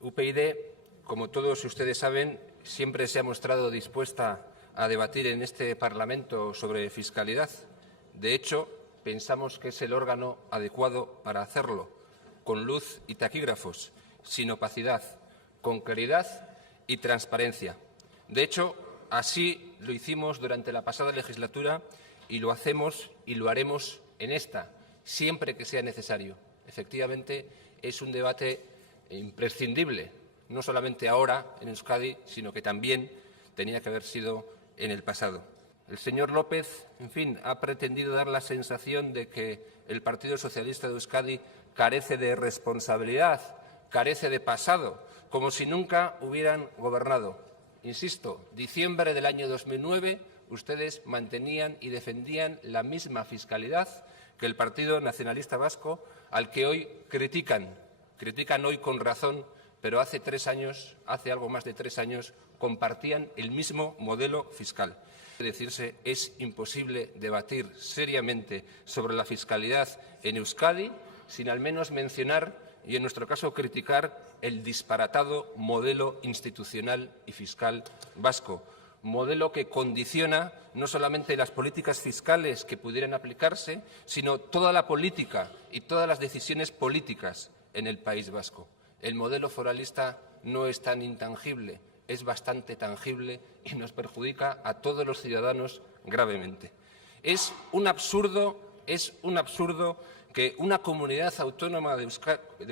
UPyD, como todos ustedes saben, siempre se ha mostrado dispuesta a debatir en este Parlamento sobre fiscalidad. De hecho, pensamos que es el órgano adecuado para hacerlo, con luz y taquígrafos, sin opacidad, con claridad y transparencia. De hecho, así lo hicimos durante la pasada legislatura y lo hacemos y lo haremos en esta, siempre que sea necesario. Efectivamente, es un debate imprescindible, no solamente ahora en Euskadi, sino que también tenía que haber sido en el pasado. El señor López, en fin, ha pretendido dar la sensación de que el Partido Socialista de Euskadi carece de responsabilidad, carece de pasado, como si nunca hubieran gobernado. Insisto, diciembre del año 2009, ustedes mantenían y defendían la misma fiscalidad que el Partido Nacionalista Vasco, al que hoy critican hoy con razón, pero hace algo más de 3 años, compartían el mismo modelo fiscal. Decirse, es imposible debatir seriamente sobre la fiscalidad en Euskadi sin al menos mencionar y, en nuestro caso, criticar el disparatado modelo institucional y fiscal vasco. Modelo que condiciona no solamente las políticas fiscales que pudieran aplicarse, sino toda la política y todas las decisiones políticas en el País Vasco. El modelo foralista no es tan intangible, es bastante tangible y nos perjudica a todos los ciudadanos gravemente. Es un absurdo que una comunidad autónoma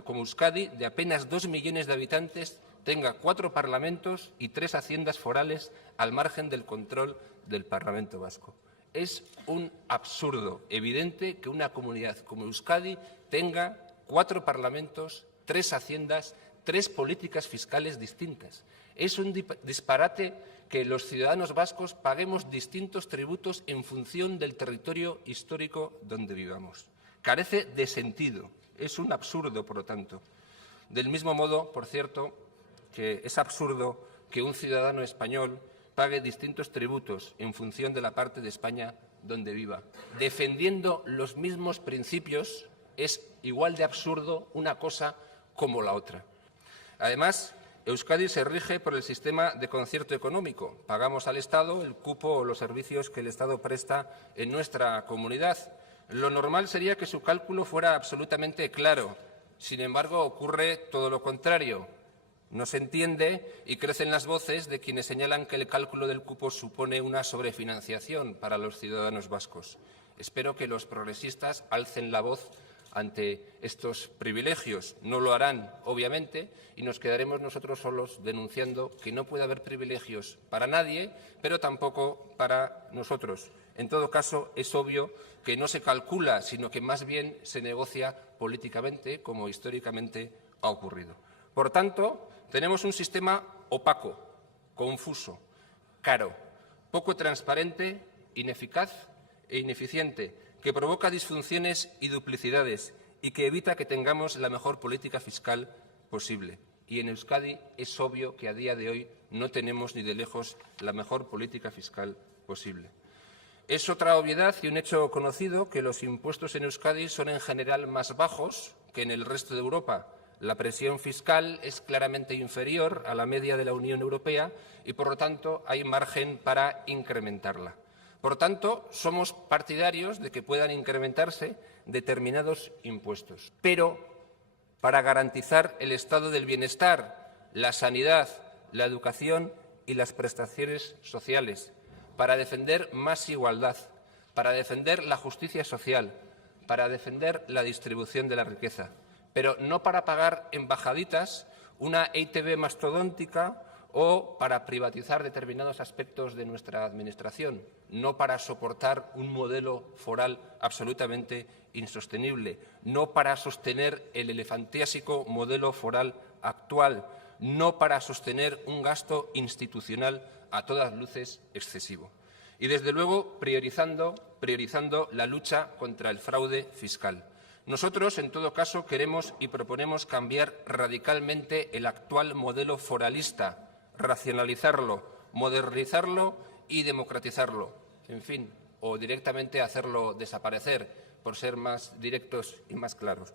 como Euskadi, de apenas 2 millones de habitantes, tenga 4 parlamentos y 3 haciendas forales al margen del control del Parlamento Vasco. Es un absurdo evidente que una comunidad como Euskadi tenga 4 parlamentos, 3 haciendas, 3 políticas fiscales distintas. Es un disparate que los ciudadanos vascos paguemos distintos tributos en función del territorio histórico donde vivamos. Carece de sentido. Es un absurdo, por lo tanto. Del mismo modo, por cierto, que es absurdo que un ciudadano español pague distintos tributos en función de la parte de España donde viva. Defendiendo los mismos principios, es igual de absurdo una cosa como la otra. Además, Euskadi se rige por el sistema de concierto económico. Pagamos al Estado el cupo o los servicios que el Estado presta en nuestra comunidad. Lo normal sería que su cálculo fuera absolutamente claro. Sin embargo, ocurre todo lo contrario. No se entiende y crecen las voces de quienes señalan que el cálculo del cupo supone una sobrefinanciación para los ciudadanos vascos. Espero que los progresistas alcen la voz ante estos privilegios. No lo harán, obviamente, y nos quedaremos nosotros solos denunciando que no puede haber privilegios para nadie, pero tampoco para nosotros. En todo caso, es obvio que no se calcula, sino que más bien se negocia políticamente, como históricamente ha ocurrido. Por tanto, tenemos un sistema opaco, confuso, caro, poco transparente, ineficaz e ineficiente, que provoca disfunciones y duplicidades y que evita que tengamos la mejor política fiscal posible. Y en Euskadi es obvio que a día de hoy no tenemos ni de lejos la mejor política fiscal posible. Es otra obviedad y un hecho conocido que los impuestos en Euskadi son en general más bajos que en el resto de Europa. La presión fiscal es claramente inferior a la media de la Unión Europea y, por lo tanto, hay margen para incrementarla. Por tanto, somos partidarios de que puedan incrementarse determinados impuestos. Pero, para garantizar el estado del bienestar, la sanidad, la educación y las prestaciones sociales, para defender más igualdad, para defender la justicia social, para defender la distribución de la riqueza, pero no para pagar en bajaditas una EITB mastodóntica o para privatizar determinados aspectos de nuestra administración, no para soportar un modelo foral absolutamente insostenible, no para sostener el elefantiásico modelo foral actual, no para sostener un gasto institucional a todas luces excesivo. Y, desde luego, priorizando la lucha contra el fraude fiscal. Nosotros, en todo caso, queremos y proponemos cambiar radicalmente el actual modelo foralista, racionalizarlo, modernizarlo y democratizarlo. En fin, o directamente hacerlo desaparecer, por ser más directos y más claros.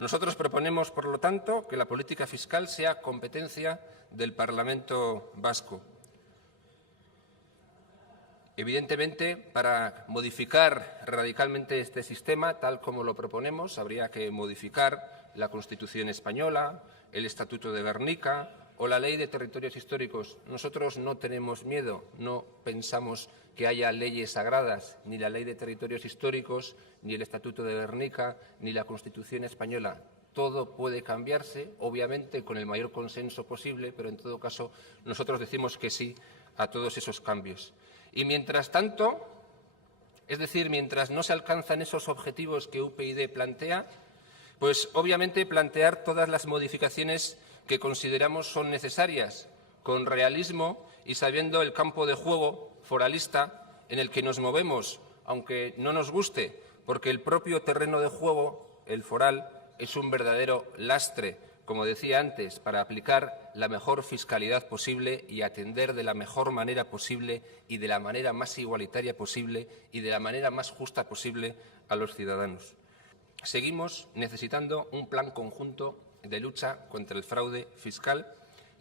Nosotros proponemos, por lo tanto, que la política fiscal sea competencia del Parlamento vasco. Evidentemente, para modificar radicalmente este sistema, tal como lo proponemos, habría que modificar la Constitución española, el Estatuto de Gernika o la Ley de Territorios Históricos. Nosotros no tenemos miedo, no pensamos que haya leyes sagradas, ni la Ley de Territorios Históricos, ni el Estatuto de Gernika, ni la Constitución española. Todo puede cambiarse, obviamente con el mayor consenso posible, pero en todo caso nosotros decimos que sí a todos esos cambios. Y mientras tanto, es decir, mientras no se alcanzan esos objetivos que UPyD plantea, pues obviamente plantear todas las modificaciones que consideramos son necesarias, con realismo y sabiendo el campo de juego foralista en el que nos movemos, aunque no nos guste, porque el propio terreno de juego, el foral, es un verdadero lastre, como decía antes, para aplicar la mejor fiscalidad posible y atender de la mejor manera posible y de la manera más igualitaria posible y de la manera más justa posible a los ciudadanos. Seguimos necesitando un plan conjunto de lucha contra el fraude fiscal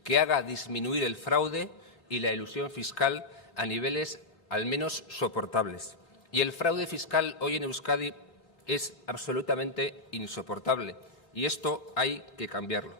que haga disminuir el fraude y la elusión fiscal a niveles al menos soportables. Y el fraude fiscal hoy en Euskadi es absolutamente insoportable y esto hay que cambiarlo.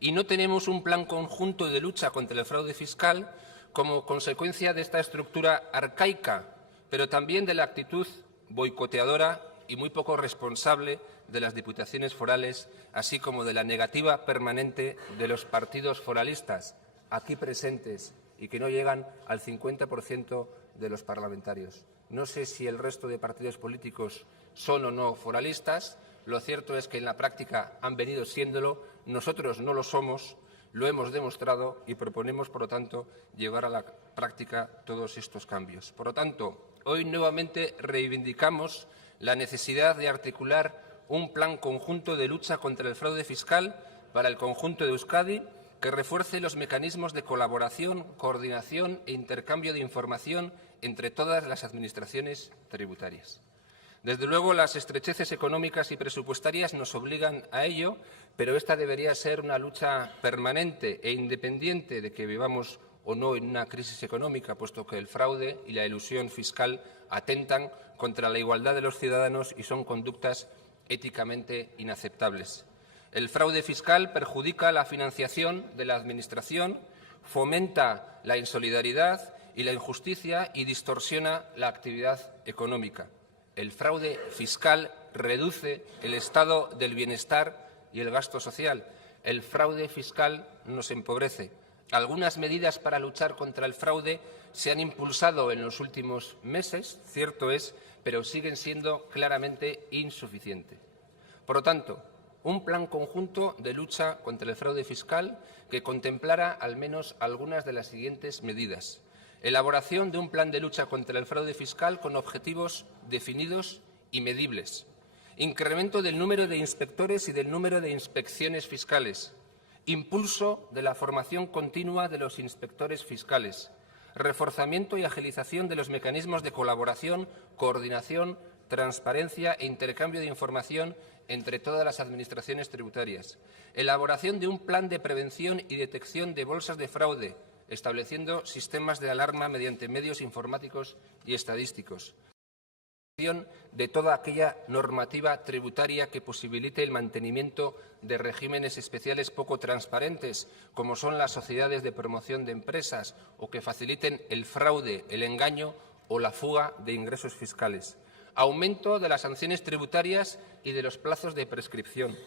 Y no tenemos un plan conjunto de lucha contra el fraude fiscal como consecuencia de esta estructura arcaica, pero también de la actitud boicoteadora y muy poco responsable de las diputaciones forales, así como de la negativa permanente de los partidos foralistas aquí presentes y que no llegan al 50% de los parlamentarios. No sé si el resto de partidos políticos son o no foralistas. Lo cierto es que en la práctica han venido siéndolo. Nosotros no lo somos, lo hemos demostrado y proponemos, por lo tanto, llevar a la práctica todos estos cambios. Por lo tanto, hoy nuevamente reivindicamos la necesidad de articular un plan conjunto de lucha contra el fraude fiscal para el conjunto de Euskadi que refuerce los mecanismos de colaboración, coordinación e intercambio de información entre todas las administraciones tributarias. Desde luego, las estrecheces económicas y presupuestarias nos obligan a ello, pero esta debería ser una lucha permanente e independiente de que vivamos o no en una crisis económica, puesto que el fraude y la elusión fiscal atentan contra la igualdad de los ciudadanos y son conductas éticamente inaceptables. El fraude fiscal perjudica la financiación de la Administración, fomenta la insolidaridad y la injusticia y distorsiona la actividad económica. El fraude fiscal reduce el estado del bienestar y el gasto social. El fraude fiscal nos empobrece. Algunas medidas para luchar contra el fraude se han impulsado en los últimos meses, cierto es, pero siguen siendo claramente insuficientes. Por lo tanto, un plan conjunto de lucha contra el fraude fiscal que contemplara al menos algunas de las siguientes medidas. Elaboración de un plan de lucha contra el fraude fiscal con objetivos definidos y medibles. Incremento del número de inspectores y del número de inspecciones fiscales. Impulso de la formación continua de los inspectores fiscales. Reforzamiento y agilización de los mecanismos de colaboración, coordinación, transparencia e intercambio de información entre todas las administraciones tributarias. Elaboración de un plan de prevención y detección de bolsas de fraude, estableciendo sistemas de alarma mediante medios informáticos y estadísticos. De toda aquella normativa tributaria que posibilite el mantenimiento de regímenes especiales poco transparentes, como son las sociedades de promoción de empresas, o que faciliten el fraude, el engaño o la fuga de ingresos fiscales. Aumento de las sanciones tributarias y de los plazos de prescripción.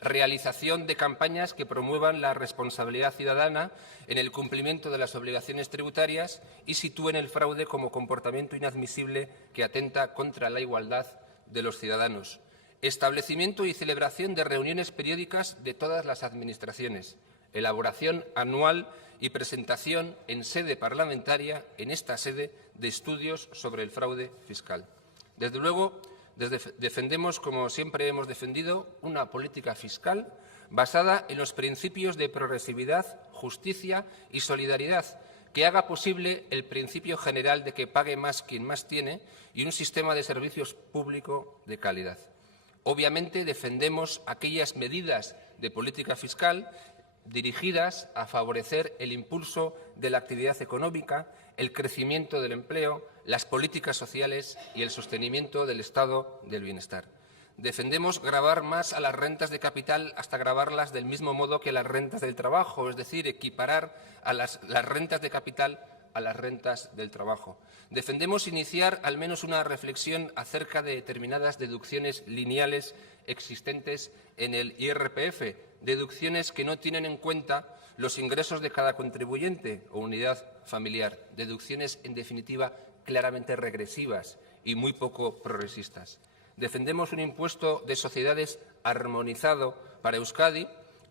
Realización de campañas que promuevan la responsabilidad ciudadana en el cumplimiento de las obligaciones tributarias y sitúen el fraude como comportamiento inadmisible que atenta contra la igualdad de los ciudadanos. Establecimiento y celebración de reuniones periódicas de todas las administraciones. Elaboración anual y presentación en sede parlamentaria, en esta sede, de estudios sobre el fraude fiscal. Desde luego, defendemos, como siempre hemos defendido, una política fiscal basada en los principios de progresividad, justicia y solidaridad, que haga posible el principio general de que pague más quien más tiene y un sistema de servicios público de calidad. Obviamente defendemos aquellas medidas de política fiscal dirigidas a favorecer el impulso de la actividad económica, el crecimiento del empleo, las políticas sociales y el sostenimiento del estado del bienestar. Defendemos gravar más a las rentas de capital hasta gravarlas del mismo modo que las rentas del trabajo, es decir, equiparar a las rentas de capital a las rentas del trabajo. Defendemos iniciar al menos una reflexión acerca de determinadas deducciones lineales existentes en el IRPF, deducciones que no tienen en cuenta los ingresos de cada contribuyente o unidad familiar, deducciones, en definitiva, claramente regresivas y muy poco progresistas. Defendemos un impuesto de sociedades armonizado para Euskadi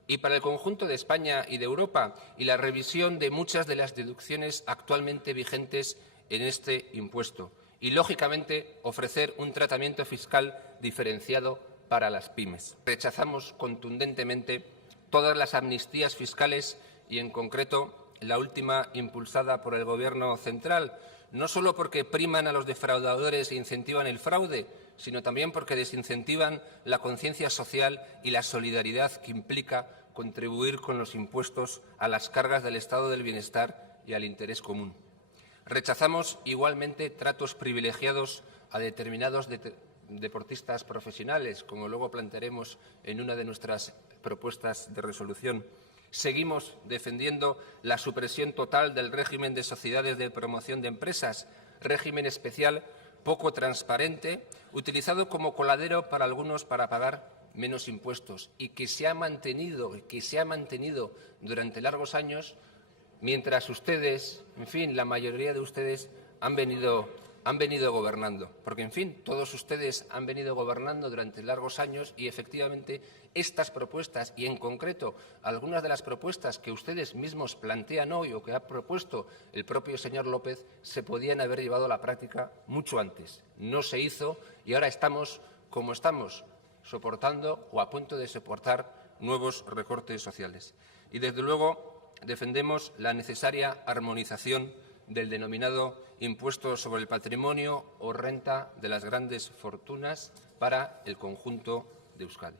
y para el conjunto de España y de Europa, y la revisión de muchas de las deducciones actualmente vigentes en este impuesto. Y, lógicamente, ofrecer un tratamiento fiscal diferenciado para las pymes. Rechazamos contundentemente todas las amnistías fiscales y, en concreto, la última impulsada por el Gobierno central, no solo porque priman a los defraudadores e incentivan el fraude, sino también porque desincentivan la conciencia social y la solidaridad que implica contribuir con los impuestos a las cargas del estado del bienestar y al interés común. Rechazamos igualmente tratos privilegiados a determinados deportistas profesionales, como luego plantearemos en una de nuestras propuestas de resolución. Seguimos defendiendo la supresión total del régimen de sociedades de promoción de empresas, régimen especial poco transparente, utilizado como coladero para algunos para pagar menos impuestos y que se ha mantenido durante largos años, mientras ustedes, en fin, la mayoría de ustedes han venido gobernando. Porque, en fin, todos ustedes han venido gobernando durante largos años y, efectivamente, estas propuestas y, en concreto, algunas de las propuestas que ustedes mismos plantean hoy o que ha propuesto el propio señor López se podían haber llevado a la práctica mucho antes. No se hizo y ahora estamos como estamos, soportando o a punto de soportar nuevos recortes sociales. Y, desde luego, defendemos la necesaria armonización del denominado impuesto sobre el patrimonio o renta de las grandes fortunas para el conjunto de Euskadi.